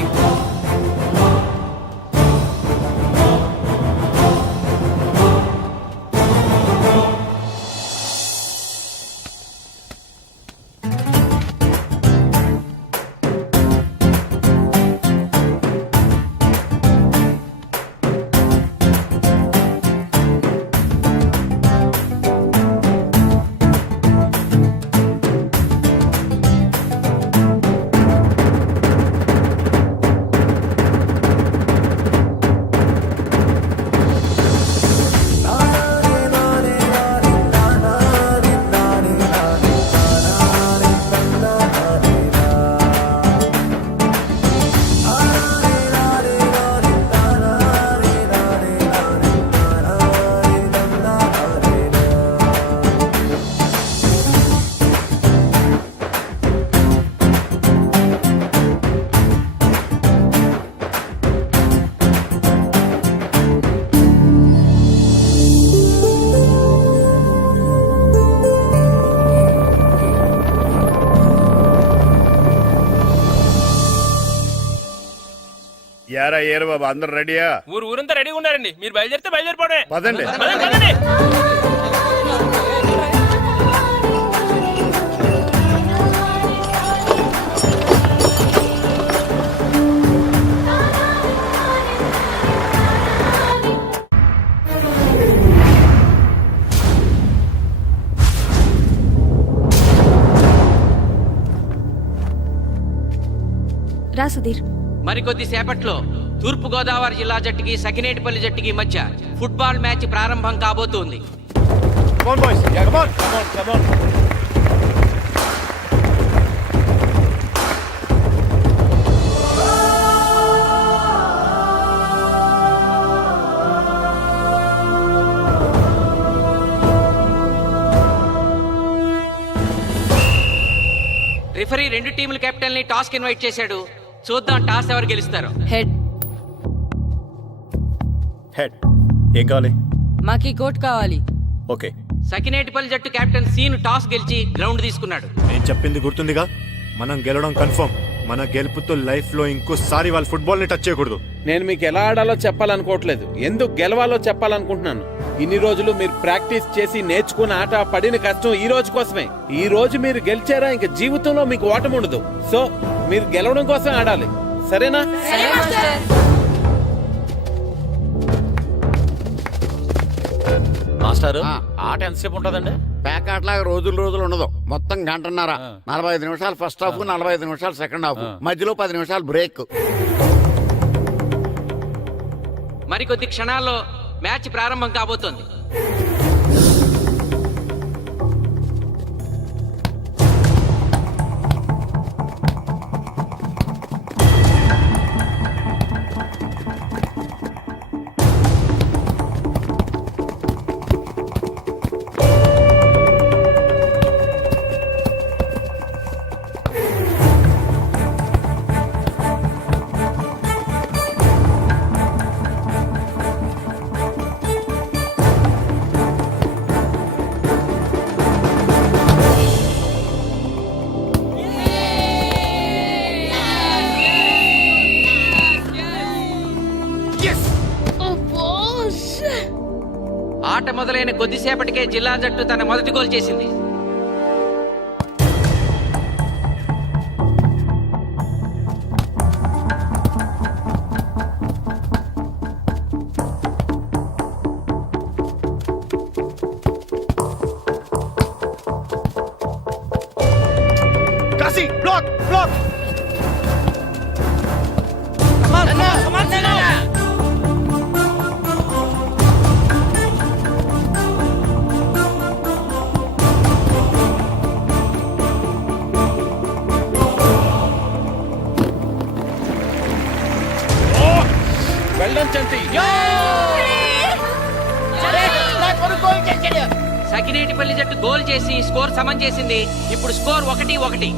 యారా ఏరు బాబా, అందరు రెడీయా? ఊరంతా రెడీగా ఉన్నారండి. మీరు బయలుదేరితే బయలుదేరిపోవడమే. పదండి. రా సుధీర్. మరికొద్ది సేపట్లో తూర్పు గోదావరి జిల్లా జట్టుకి సకినేటిపల్లి జట్టుకి మధ్య ఫుట్బాల్ మ్యాచ్ ప్రారంభం కాబోతోంది. రిఫరీ రెండు టీముల కెప్టెన్ ని టాస్ కి ఇన్వైట్ చేశాడు. చూద్దాం టాస్ ఎవరు గెలుస్తారో. హెడ్. హెడ్. ఏం కావాలి? మాకీ కోట్ కావాలి. ఓకే. సకినేటిపల్లి జట్టు కెప్టెన్ సీన్ టాస్ గెలిచి గ్రౌండ్ తీసుకున్నాడు. నేను చెప్పింది గుర్తుందిగా, మనం గెలవడం కన్ఫర్మ్. మన గెలుపుతో లైఫ్ లో ఇంకోసారి వాళ్ళ ఫుట్బాల్ ని టచ్ చేయకూడదు. నేను మీకు ఎలా ఆడాలో చెప్పాలనుకోవట్లేదు, ఎందుకు గెలవాలో చెప్పాలనుకుంటున్నాను. ఇన్ని రోజులు మీరు ప్రాక్టీస్ చేసి నేర్చుకున్న ఆట, పడిన కష్టం ఈ రోజు కోసమే. ఈ రోజు మీరు గెలిచారా, ఇంక జీవితంలో మీకు ఓటమి ఉండదు. సో మీరు గెలవడం కోసం ఆడాలి, సరేనా? మాస్టారు, ఆట ఎంతసేపు ఉంటదండి? పేకాట్లాగా రోజులు ఉండదు. మొత్తం గంటన్నర. 45 నిమిషాలు ఫస్ట్ హాఫ్, 45 నిమిషాలు సెకండ్ హాఫ్, మధ్యలో 10 నిమిషాలు బ్రేక్. మరికొద్ది క్షణాల్లో మ్యాచ్ ప్రారంభం కాబోతోంది. ఆట మొదలైన కొద్దిసేపటికే జిల్లా జట్టు తన మొదటి గోల్ చేసింది. కాశీ బ్లాక్ బ్లాక్. వెళ్ళడం చంటి. సకినేటిపల్లి జట్టు గోల్ చేసి స్కోర్ సమం చేసింది. ఇప్పుడు స్కోర్ 1-1.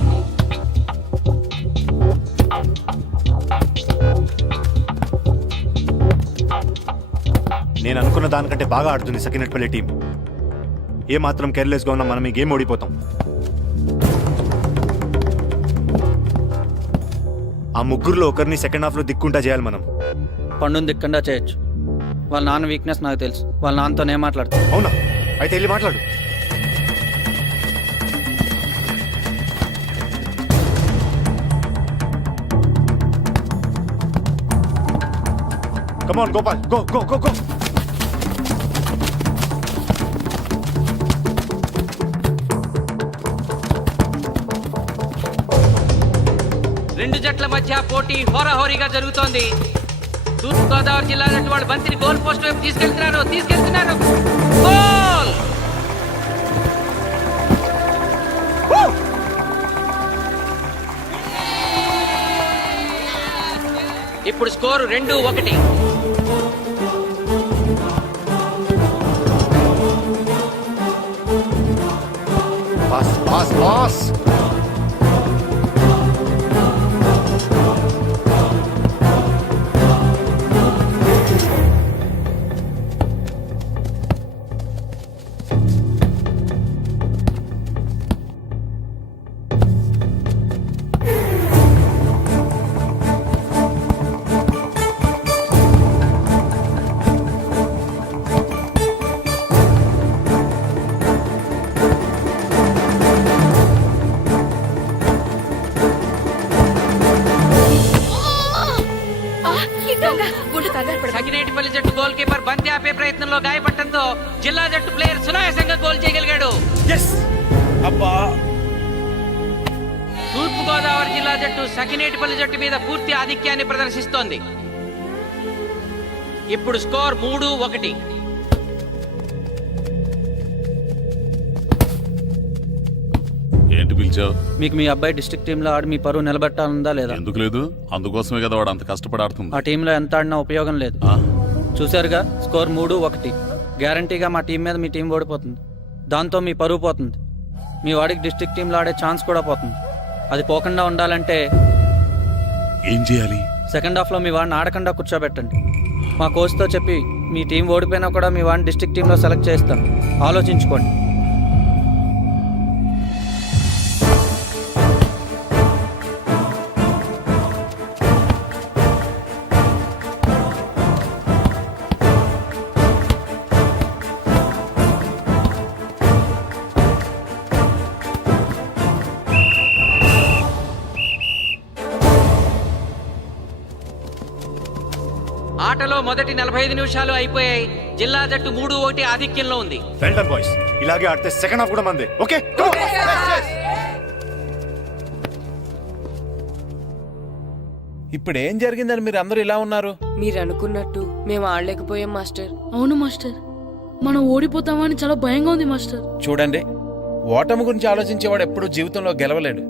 నేను అనుకున్న దానికంటే బాగా ఆడుతుంది సకినేటిపల్లి టీం. ఏ మాత్రం కేర్లెస్ గా ఉన్నా మనం ఈ గేమ్ ఓడిపోతాం. ఆ ముగ్గురులో ఒకరిని సెకండ్ హాఫ్ లో దిక్కుంటా చేయాలి మనం. పండుని దిక్కుండా చేయొచ్చు. వాళ్ళ నాన్న వీక్నెస్ నాకు తెలుసు. వాళ్ళ నాన్నతోనే మాట్లాడతాను. అవునా? అయితే వెళ్ళి మాట్లాడు. Come on, Gopal. Go, go, go, go. రెండు జట్ల మధ్య పోటీ హోరాహోరీగా జరుగుతోంది. తూర్పు గోదావరి జిల్లా జట్టు వాళ్ళు బంతిని గోల్ పోస్ట్ వైపు తీసుకెళ్తున్నారు. గోల్! ఇప్పుడు score 2-1. Pass pass pass. Sakinetipalli జట్టు గోల్ కీపర్ బంతి ఆపే ప్రయత్నంలో గాయపడటంతో జిల్లా జట్టు ప్లేయర్ సునాయాసంగా గోల్ చేయగలిగాడు. తూర్పు గోదావరి జిల్లా జట్టు సకినేటిపల్లి జట్టు మీద పూర్తి ఆధిక్యాన్ని ప్రదర్శిస్తోంది. ఇప్పుడు స్కోర్ 3-1. ఏంటి పిలిచావు? మీకు మీ అబ్బాయి డిస్ట్రిక్ట్ టీంలో ఆడి మీ పరువు నిలబెట్టాలందా లేదా? ఎందుకు లేదు? అందుకోసమే కదా వాడు అంత కష్టపడి ఆడుతుంది. ఆ టీంలో ఎంత ఆడినా ఉపయోగం లేదు. చూశారుగా, స్కోర్ 3-1. గ్యారంటీగా మా టీం మీద మీ టీం ఓడిపోతుంది. దాంతో మీ పరువు పోతుంది. మీ వాడికి డిస్ట్రిక్ట్ టీంలో ఆడే ఛాన్స్ కూడా పోతుంది. అది పోకుండా ఉండాలంటే ఏం చేయాలి? సెకండ్ హాఫ్లో మీ వాడిని ఆడకుండా కూర్చోబెట్టండి. మా కోచ్తో చెప్పి మీ టీం ఓడిపోయినా కూడా మీ వాడిని డిస్ట్రిక్ట్ టీంలో సెలెక్ట్ చేస్తాను. ఆలోచించుకోండి. ఆటలో మొదటి 45 నిమిషాలు అయిపోయాయి. జిల్లా జట్టు 3-1 ఆధిక్యంలో ఉంది. Well done boys. ఇలాగే ఆడితే సెకండ్ హాఫ్ కూడా మందే. ఓకే, ఇప్పుడు ఏం జరిగిందని మీరు అందరూ ఇలా ఉన్నారు? మీరు అనుకున్నట్టు మేము ఆడలేకపోయాం మాస్టర్. అవును మాస్టర్, మనం ఓడిపోతామని చాలా భయంగా ఉంది మాస్టర్. చూడండి, ఓటమి గురించి ఆలోచించేవాడు ఎప్పుడు జీవితంలో గెలవలేడు.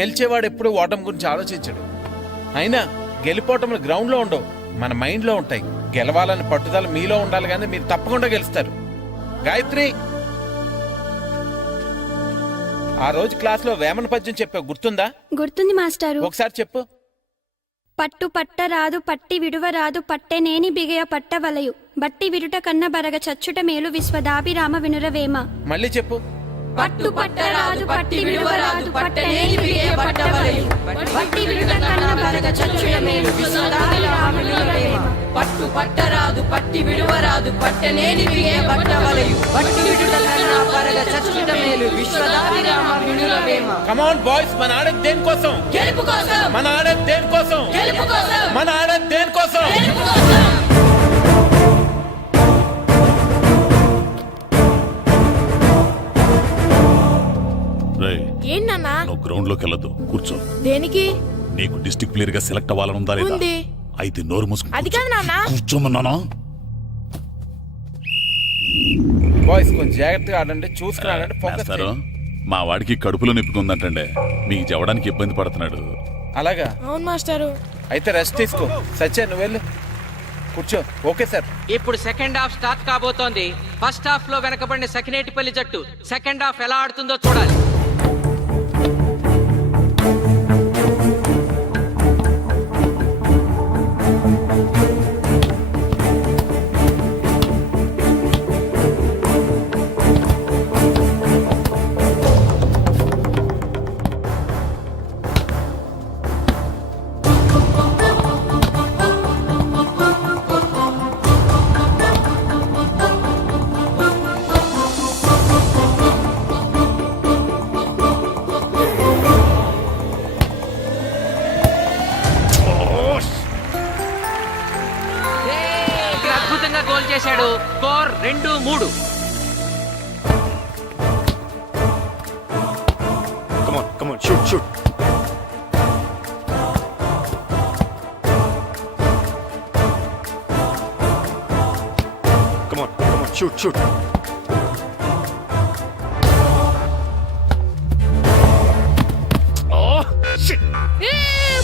గెలిచేవాడు ఎప్పుడు ఓటమి గురించి ఆలోచించడు. అయినా గెలిపోవటంలో గ్రౌండ్లో ఉండవు, మన మైండ్లో ఉంటాయి. గెలవాలని పట్టుదల మీలో ఉండాలి, కానీ మీరు తప్పకుండా గెలుస్తారు. గాయత్రి, ఆ రోజు క్లాస్లో వేమన పద్యం చెప్పావు, గుర్తుందా? గుర్తుంది మాస్టారు. ఒకసారి చెప్పు. పట్టు పట్టరాదు పట్టి విడువరాదు పట్టెనేని బిగయ పట్టవలయు బట్టి విరుట కన్న బరగ చచ్చుట మేలు విశ్వదాభిరామ వినురవేమ. మళ్ళీ చెప్పు. పట్టు పట్టరాదు పట్టి విడువరాదు పట్టనేని బిగయ పట్టవలయు బట్టి విరుట కన్న బరగ చచ్చుట మేలు విశ్వదాభిరామ వినురవేమ. పట్టు పట్టరాదు పట్టి విడువరాదు పట్టనేని బిగయ పట్టవలయు బట్టి విరుట కన్న బరగ చచ్చుట మేలు విశ్వదాభిరామ వినురవేమ. కమ్ ఆన్ బాయ్స్, మన ఆడేది దేనికోసం? గెలుపు కోసం. మన ఆడేది దేనికోసం? గెలుపు కోసం. మన ఆడేది దేనికోసం? గెలుపు కోసం. ఏంటన్నా? నువ్వు గ్రౌండ్ లోకి వెళ్ళదు, కూర్చో. దేనికి? నీకు డిస్ట్రిక్ట్ ప్లేయర్ గా సెలెక్ట్ అవ్వాలనుందా లేదా? అయితే నోరు మూసుకుని అది కాదు నాన్న. కూర్చోమన్నానా? బాయ్స్ కొంచెం జాగ్రత్తగా ఆడండి, చూసుకున్నాడంటే ఫోకస్ మాస్టారు, మా వాడికి కడుపులో నొప్పికుందంటండే, మీకు చెప్పడానికి ఇబ్బంది పడుతున్నాడు. అలాగా? అవును మాస్టారు. అయితే రెస్ట్ తీసుకో. సత్య, నువ్వు వెళ్ళు. కూర్చో. Okay sir. ఇప్పుడు సెకండ్ హాఫ్ స్టార్ట్ కాబోతోంది. ఫస్ట్ హాఫ్ లో వెనకబడిన సకినేటిపల్లి జట్టు సెకండ్ హాఫ్ ఎలా ఆడుతుందో చూడాలి. అద్భుతంగా గోల్ చేశాడు. Score 2-3. Come on, shoot. Come on, shoot. Oh, shit.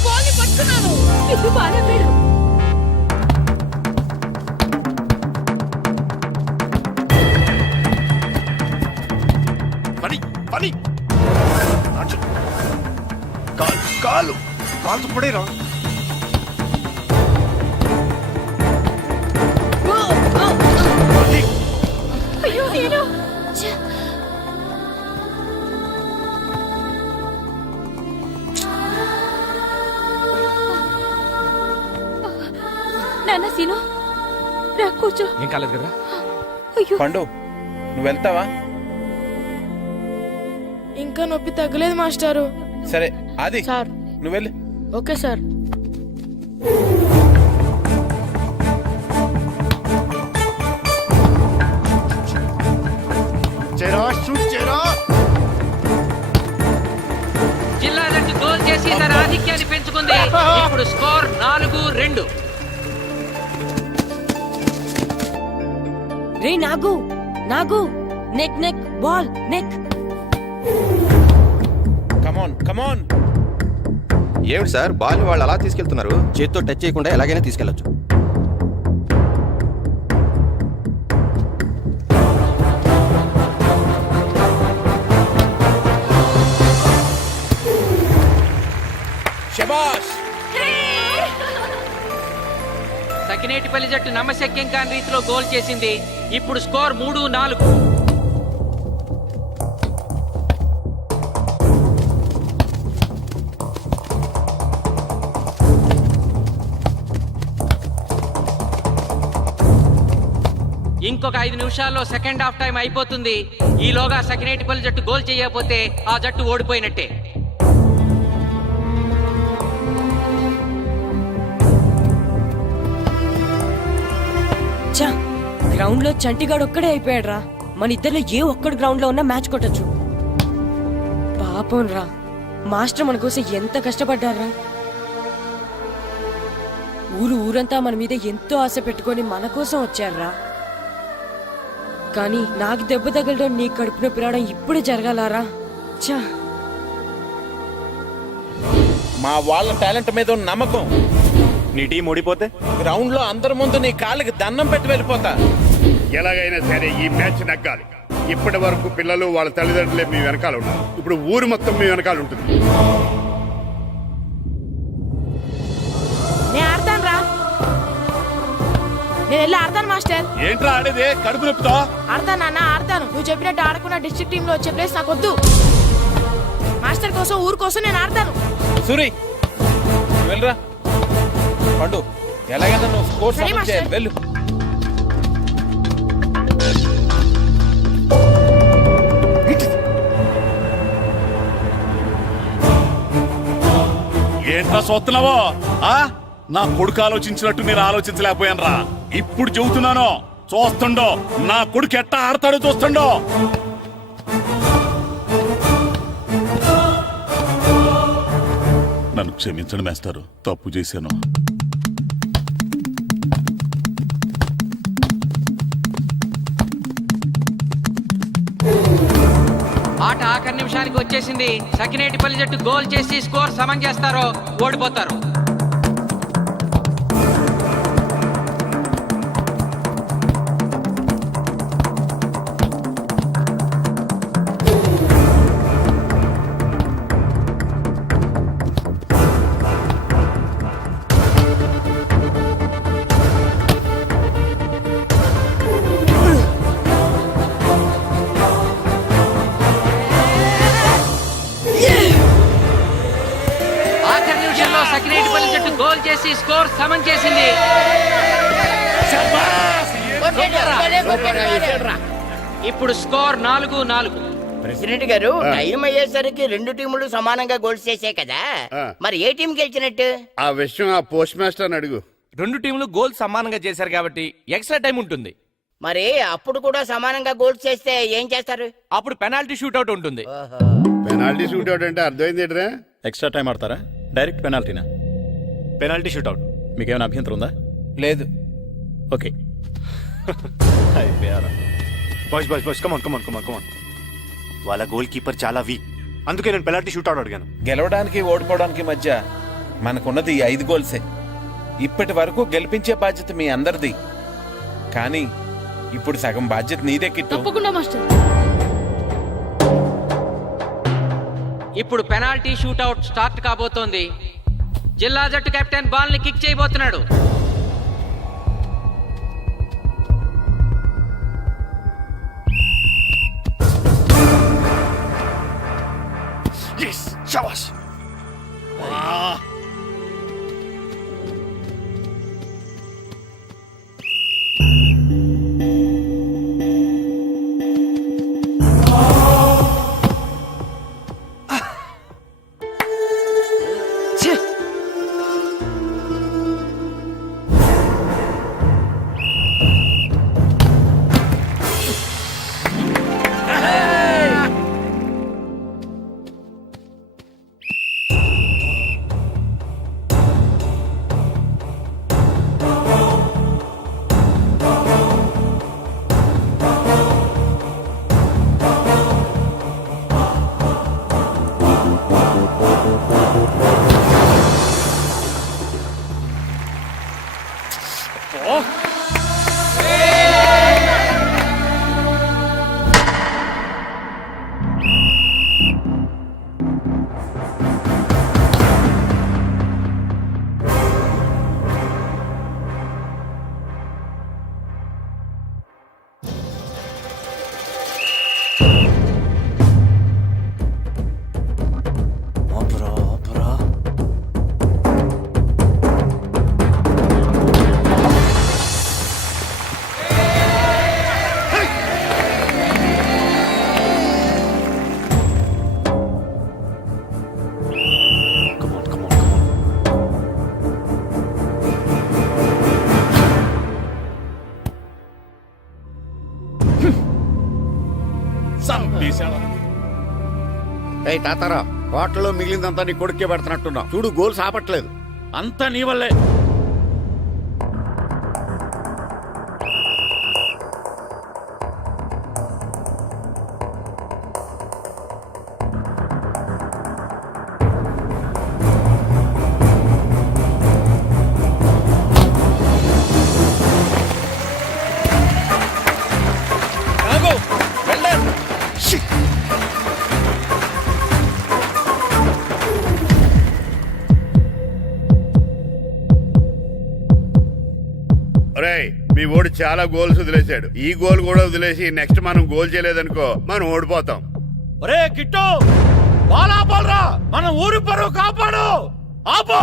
బాల్ని పట్టుకున్నాను. ఇది బాగా పేరు. పని కాలు పడేరా. అయ్యో నేను నాన్న సీను రా కూర్చో. ఏం కాలేదు కదా? అయ్యో పండు, నువ్వు వెళ్తావా? ఇంకా నొప్పి తగ్గలేదు మాస్టారు. సరే ఆది సార్ నువ్వు వెళ్ళు. Okay sir. జిల్లా జట్టు గోల్ చేసి తన ఆధిక్యాన్ని పెంచుకుంది. ఇప్పుడు స్కోర్ 4-2. రే నాగు నెక్ బాల్ నెక్. కమాన్. ఏమిటి సార్, బాల్ వాళ్ళు అలా తీసుకెళ్తున్నారు? చేత్తో టచ్ చేయకుండా ఎలాగైనా తీసుకెళ్లొచ్చు. శబాష్. సకినేటిపల్లి జట్టు నమ్మశక్యం కాని రీతిలో గోల్ చేసింది. ఇప్పుడు స్కోర్ 3-4. ఇంకొక 5 నిమిషాల్లో సెకండ్ హాఫ్ టైం అయిపోతుంది. ఈలోగా సకినేటిపల్లి జట్టు గోల్ చేయకపోతే ఆ జట్టు ఓడిపోయినట్టే. గ్రౌండ్ లో చంటిగాడు ఒక్కడే అయిపోయాడు రా. మన ఇద్దరిలో ఏ ఒక్కడు గ్రౌండ్ లో ఉన్నా మ్యాచ్ కొట్టచ్చు. పాపం రా, మాస్టర్ మన కోసం ఎంత కష్టపడ్డారా. ఊరంతా మన మీద ఎంతో ఆశ పెట్టుకొని మన కోసం వచ్చారా. కానీ నాకు దెబ్బ తగలడం, నీ కడుపు నొప్పి రావడం ఇప్పుడే జరగాలారా. చా, మా వాళ్ళ టాలెంట్ మీద ఉన్న నమ్మకం. నీ టీం ఓడిపోతే గ్రౌండ్ లో అందరి ముందు నీ కాళ్ళకి దండం పెట్టి వెళ్ళిపోతా. ఎలాగైనా సరే ఈ మ్యాచ్ నగ్గాలి. ఇప్పటి వరకు పిల్లలు వాళ్ళ తల్లిదండ్రులే మీ వెనకాల ఉన్నారు. ఇప్పుడు ఊరు మొత్తం మీ వెనకాల ఉంటుంది. నేను ఆడతాను రా. నేను వెళ్ళి ఆడతాను మాస్టర్. ఏంట్రా ఆడేది? కడుపు నొప్పితో ఆడతాను నాన్న, ఆడతాను. నువ్వు చెప్పినట్టు ఆడకుండా డిస్ట్రిక్ట్ టీమ్ లో వచ్చే ప్లేస్ నాకు వద్దు. మాస్టర్ కోసం, ఊరు కోసం నేను ఆడతాను. సూరి వెళ్ళరా. పండు, ఎలాగైనా నువ్వు స్కోర్ సరే సమన్ చేయాలి. వెళ్ళు. ఏంట్రా చూస్తున్నావో? నా కొడుకు ఆలోచించినట్టు నేను ఆలోచించలేకపోయాను రా. ఇప్పుడు చెబుతున్నాను, చూస్తుండో నా కొడుకు ఎట్టా ఆడతాడో చూస్తుండో. నన్ను క్షమించండి మేస్తారు, తప్పు చేశాను. ఆట ఆఖరి నిమిషానికి వచ్చేసింది. సకినేటిపల్లి జట్టు గోల్ చేసి స్కోర్ సమం చేస్తారో ఓడిపోతారు. సకినేటిపల్లి జట్టు గోల్ చేసి స్కోర్ సమన్ చేసింది. ఇప్పుడు స్కోర్ 4-4. ప్రెసిడెంట్ గారు, టైం అయ్యేసరికి రెండు టీములు సమానంగా గోల్స్ చేసే కదా, మరి ఏ టీం గెలిచినట్టు? ఆ విషయం ఆ పోస్ట్ మాస్టర్ అడుగు. రెండు టీంలు గోల్ సమానంగా చేశారు కాబట్టి ఎక్స్ట్రా టైం ఉంటుంది. మరి అప్పుడు కూడా సమానంగా గోల్స్ చేస్తే ఏం చేస్తారు? అప్పుడు పెనాల్టీ షూట్అవుట్ ఉంటుంది. పెనాల్టీ షూట్అవుట్ అంటే అర్థమైంది ఏంట్రా? ఎక్స్ట్రా టైం ఆడతారా, డైరెక్ట్ పెనాల్టీనా? Penalty shootout. మీకేమైనా అభ్యంతరం ఉందా? లేదు. Okay. Boys boys boys come on come on come on come on. వాళ్ళ గోల్ కీపర్ చాలా వీక్, అందుకే నేను పెనాల్టీ షూట్అవుట్ అడిగాను. గెలవడానికి ఓడిపోవడానికి మధ్య మనకున్నది ఈ 5 గోల్సే. ఇప్పటి వరకు గెలిపించే బాధ్యత మీ అందరిది, కానీ ఇప్పుడు సగం బాధ్యత నీదే కిట్టు. తప్పకుండా మాస్టర్. ఇప్పుడు పెనాల్టీ షూట్అవుట్ స్టార్ట్ కాబోతోంది. జిల్లా జట్టు కెప్టెన్ బాల్ ని కిక్ చేయబోతున్నాడు. ఏయ్ తాతారా, హోటల్లో మిగిలిందంతా నీ కొడుకే పెడుతున్నట్టున్నా. చూడు, గోల్స్ ఆపట్లేదు. అంతా నీ వల్లే. ఒరేయ్, మీ ఓడి చాలా గోల్స్ వదిలేశాడు. ఈ గోల్ కూడా వదిలేసి నెక్స్ట్ మనం గోల్ చేయలేదనుకో మనం ఓడిపోతాం. ఒరే కిట్టు, బాల్ ఆపాలరా, మన ఊరి పరువు కాపాడు. ఆపో.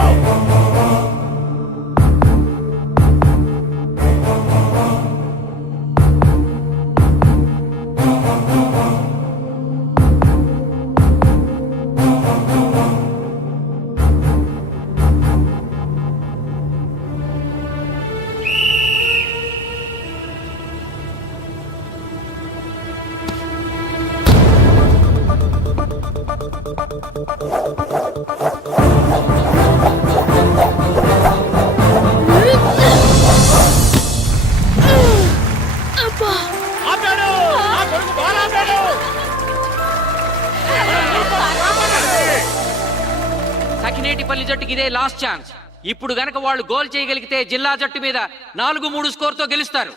సకినేటిపల్లి జట్టుకి ఇదే లాస్ట్ ఛాన్స్. ఇప్పుడు గనక వాళ్ళు గోల్ చేయగలిగితే జిల్లా జట్టు మీద 4-3 స్కోర్ తో గెలుస్తారు.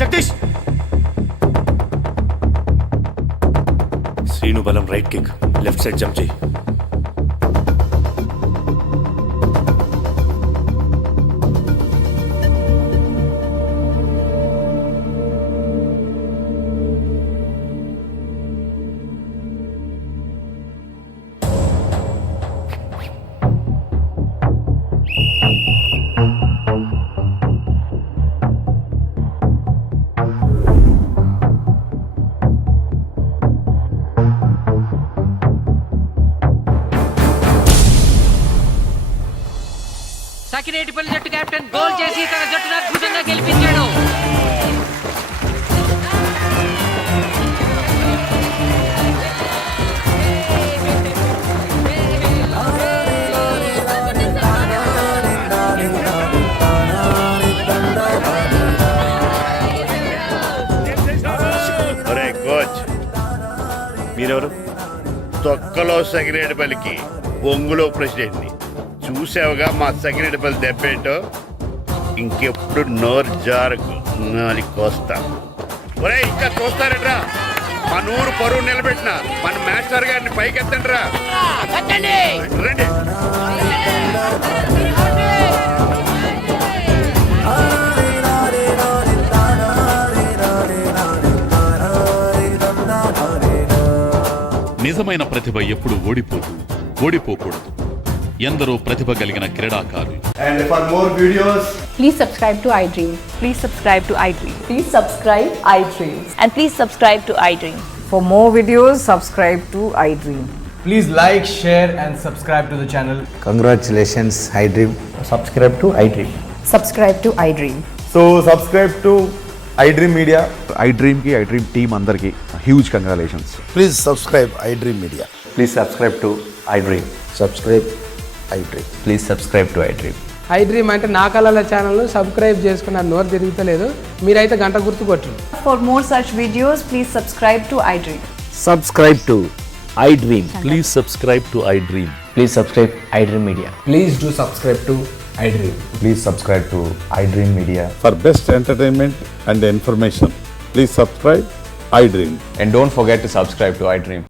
జగదీష్, శ్రీను బలం right kick, left side jump చేయి. సకినేటిపల్లి జట్టు కెప్టెన్ గోల్ చేసి తన జట్టును అద్భుతంగా గెలిపించాడు. ఒరే కోచ్, మీరెవరు? తొక్కలో సగిరేడుపల్లికి బొంగులో ప్రెసిడెంట్ని. చూసావుగా మా సగిరేడుపల్లి దెబ్బేంటో. ఇంకెప్పుడు నోరు జారకు నాలి కోస్తా. ఒరే ఇంకా చూస్తారట్రా, మన ఊరు పరువు నిలబెట్టిన మన మాస్టర్ గారిని పైకెత్తండి రా. రండి. నిజమైన ప్రతిభ ఎప్పుడు ఓడిపోకూడదు. ఎందరో ప్రతిభ కలిగిన క్రీడాకారులు. And for more videos, Please subscribe to iDream. Please subscribe to iDream. Please subscribe iDream. And please subscribe to iDream. For more videos, subscribe to iDream. please like, share and subscribe to the channel. Congratulations, iDream. Subscribe to iDream. Subscribe to iDream. So subscribe to iDream Media. iDream ki iDream team andarki huge congratulations. Please subscribe iDream Media. Please subscribe to iDream. Subscribe iDream. Please subscribe to iDream. iDream అంటే నా కళల channel subscribe చేసుకున్న నోరు తిరుగుతలేదు. మీరైతే గంట గుర్తు కొట్టండి. For more such videos, please subscribe to iDream. Subscribe to iDream. Please subscribe to iDream. Please subscribe iDream Media. Please do subscribe to iDream. Please subscribe to iDream Media. For best entertainment and information, please subscribe iDream. And don't forget to subscribe to iDream.